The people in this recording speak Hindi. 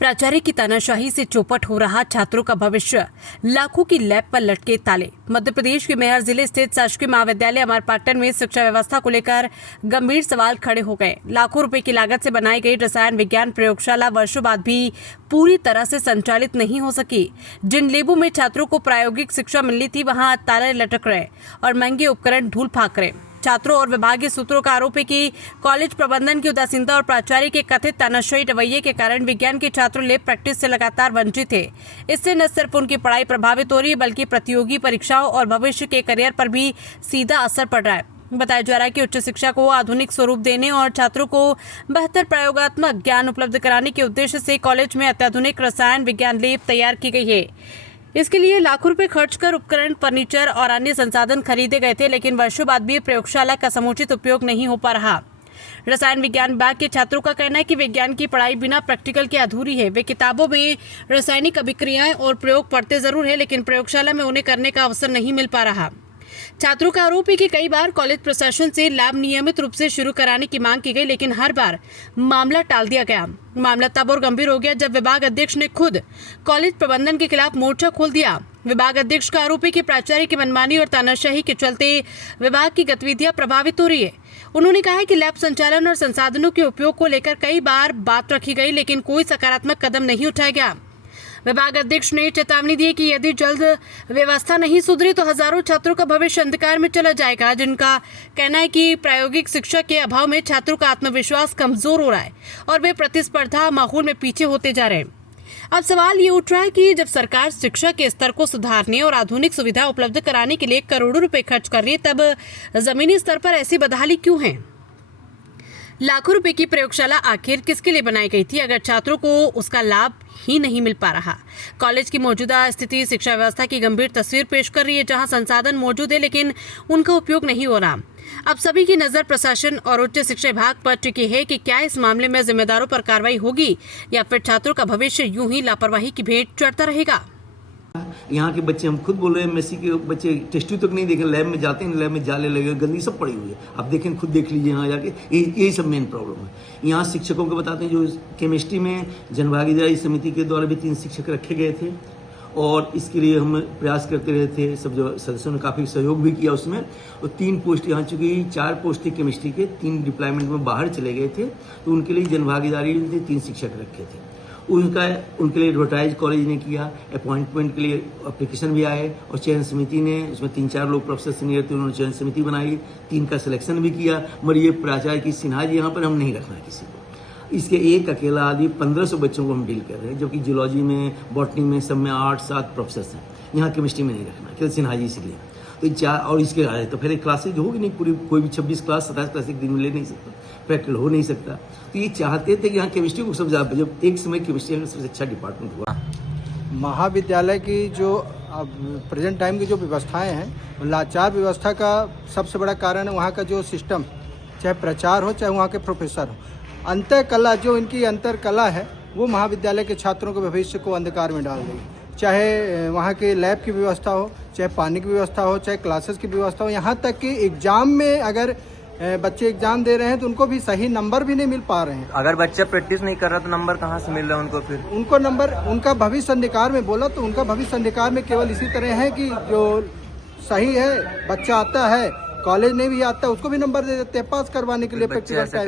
प्राचार्य की तानाशाही से चौपट हो रहा छात्रों का भविष्य, लाखों की लैब पर लटके ताले। मध्य प्रदेश के मैहर जिले स्थित शासकीय महाविद्यालय अमरपाटन में शिक्षा व्यवस्था को लेकर गंभीर सवाल खड़े हो गए। लाखों रुपए की लागत से बनाई गई रसायन विज्ञान प्रयोगशाला वर्षों बाद भी पूरी तरह से संचालित नहीं हो सकी। जिन लैबों में छात्रों को प्रायोगिक शिक्षा मिलनी थी, वहां ताले लटक रहे और महंगे उपकरण धूल फाक रहे। छात्रों और विभागीय सूत्रों का आरोप है कि कॉलेज प्रबंधन की उदासीनता और प्राचार्य के कथित तानाशाही रवैये के कारण विज्ञान के छात्र लैब प्रैक्टिस से लगातार वंचित थे। इससे न सिर्फ उनकी पढ़ाई प्रभावित हो रही है, बल्कि प्रतियोगी परीक्षाओं और भविष्य के करियर पर भी सीधा असर पड़ रहा है। बताया जा रहा है कि उच्च शिक्षा को आधुनिक स्वरूप देने और छात्रों को बेहतर प्रयोगात्मक ज्ञान उपलब्ध कराने के उद्देश्य से कॉलेज में अत्याधुनिक रसायन विज्ञान लैब तैयार की गई है। इसके लिए लाखों रुपए खर्च कर उपकरण, फर्नीचर और अन्य संसाधन खरीदे गए थे, लेकिन वर्षों बाद भी प्रयोगशाला का समुचित उपयोग नहीं हो पा रहा। रसायन विज्ञान विभाग के छात्रों का कहना है कि विज्ञान की पढ़ाई बिना प्रैक्टिकल के अधूरी है। वे किताबों में रासायनिक अभिक्रियाएं और प्रयोग पढ़ते जरूर है, लेकिन प्रयोगशाला में उन्हें करने का अवसर नहीं मिल पा रहा। छात्रों का आरोप है कि कई बार कॉलेज प्रशासन से लैब नियमित रूप से शुरू कराने की मांग की गई, लेकिन हर बार मामला टाल दिया गया। मामला तब और गंभीर हो गया जब विभाग अध्यक्ष ने खुद कॉलेज प्रबंधन के खिलाफ मोर्चा खोल दिया। विभाग अध्यक्ष का आरोप है कि प्राचार्य की मनमानी और तानाशाही के चलते विभाग की गतिविधियां प्रभावित हो रही है। उन्होंने कहा है कि लैब संचालन और संसाधनों के उपयोग को लेकर कई बार बात रखी गई, लेकिन कोई सकारात्मक कदम नहीं उठाया गया। विभाग अध्यक्ष ने चेतावनी दी कि यदि जल्द व्यवस्था नहीं सुधरी तो हजारों छात्रों का भविष्य अंधकार में चला जाएगा। जिनका कहना है कि प्रायोगिक शिक्षा के अभाव में छात्रों का आत्मविश्वास कमजोर हो रहा है और वे प्रतिस्पर्धा माहौल में पीछे होते जा रहे हैं। अब सवाल ये उठ रहा है कि जब सरकार शिक्षा के स्तर को सुधारने और आधुनिक सुविधा उपलब्ध कराने के लिए करोड़ों रुपए खर्च कर रही है, तब जमीनी स्तर पर ऐसी बदहाली क्यों है? लाखों रुपए की प्रयोगशाला आखिर किसके लिए बनाई गई थी, अगर छात्रों को उसका लाभ ही नहीं मिल पा रहा? कॉलेज की मौजूदा स्थिति शिक्षा व्यवस्था की गंभीर तस्वीर पेश कर रही है, जहां संसाधन मौजूद है लेकिन उनका उपयोग नहीं हो रहा। अब सभी की नजर प्रशासन और उच्च शिक्षा विभाग पर टिकी है कि क्या इस मामले में जिम्मेदारों पर कार्रवाई होगी या फिर छात्रों का भविष्य यूं ही लापरवाही की भेंट चढ़ता रहेगा। यहाँ के बच्चे, हम खुद बोल रहे हैं, मेसी के बच्चे टेस्ट तक नहीं देखे, लैब में जाते हैं, लैब में जाले लगे, गंदगी सब पड़ी हुई है। आप देखें, खुद देख लीजिए यहाँ जाके, यही सब मेन प्रॉब्लम है। यहाँ शिक्षकों को बताते हैं, जो केमिस्ट्री में जनभागीदारी समिति के द्वारा भी 3 शिक्षक रखे गए थे और इसके लिए हम प्रयास करते रहे थे। सब जो सदस्यों ने काफ़ी सहयोग भी किया उसमें। और 3 पोस्ट यहाँ, चूंकि 4 पोस्ट थे केमिस्ट्री के, 3 डिप्लॉयमेंट में बाहर चले गए थे, तो उनके लिए जनभागीदारी 3 शिक्षक रखे थे। उनके लिए एडवर्टाइज कॉलेज ने किया, अपॉइंटमेंट के लिए एप्लीकेशन भी आए और चयन समिति ने, उसमें 3-4 लोग प्रोफेसर सीनियर थे, उन्होंने चयन समिति बनाई, 3 का सिलेक्शन भी किया। मगर ये प्राचार्य की सिन्हा जी, यहाँ पर हम नहीं रखना किसी को। इसके एक अकेला आदमी 1500 बच्चों को हम डील कर रहे हैं, जो कि जियोलॉजी में, बॉटनी में, सब में 8-7 प्रोफेसर हैं। यहाँ केमिस्ट्री में नहीं रखना, केवल सिन्हा जी इसलिए। तो 4 और इसके आए तो फिर क्लासेज होगी नहीं पूरी, कोई भी 26 क्लास 27 क्लास एक दिन में ले नहीं सकता, प्रैक्टिकल हो नहीं सकता। तो ये चाहते थे कि यहाँ केमिस्ट्री को सबसे ज़्यादा, जब एक समय केमिस्ट्री का सबसे अच्छा डिपार्टमेंट हुआ। महाविद्यालय की जो अब प्रेजेंट टाइम की जो व्यवस्थाएं हैं, लाचार व्यवस्था का सबसे बड़ा कारण है वहाँ का जो सिस्टम, चाहे प्रचार हो चाहे वहाँ के प्रोफेसर हो। अंतर कला, जो इनकी अंतर कला है, वो महाविद्यालय के छात्रों के भविष्य को अंधकार में डाल रही है। चाहे वहाँ के लैब की व्यवस्था हो, चाहे पानी की व्यवस्था हो, चाहे क्लासेस की व्यवस्था हो, यहाँ तक कि एग्जाम में अगर बच्चे एग्जाम दे रहे हैं तो उनको भी सही नंबर भी नहीं मिल पा रहे हैं। अगर बच्चा प्रैक्टिस नहीं कर रहा तो नंबर कहाँ से मिल रहा है उनको? फिर उनको नंबर, उनका भविष्य अंधकार में, बोला तो उनका भविष्य अंधकार में केवल इसी तरह है कि जो सही है, बच्चा आता है, कॉलेज नहीं भी आता, उसको भी नंबर दे देते हैं पास करवाने के लिए प्रैक्टिकल।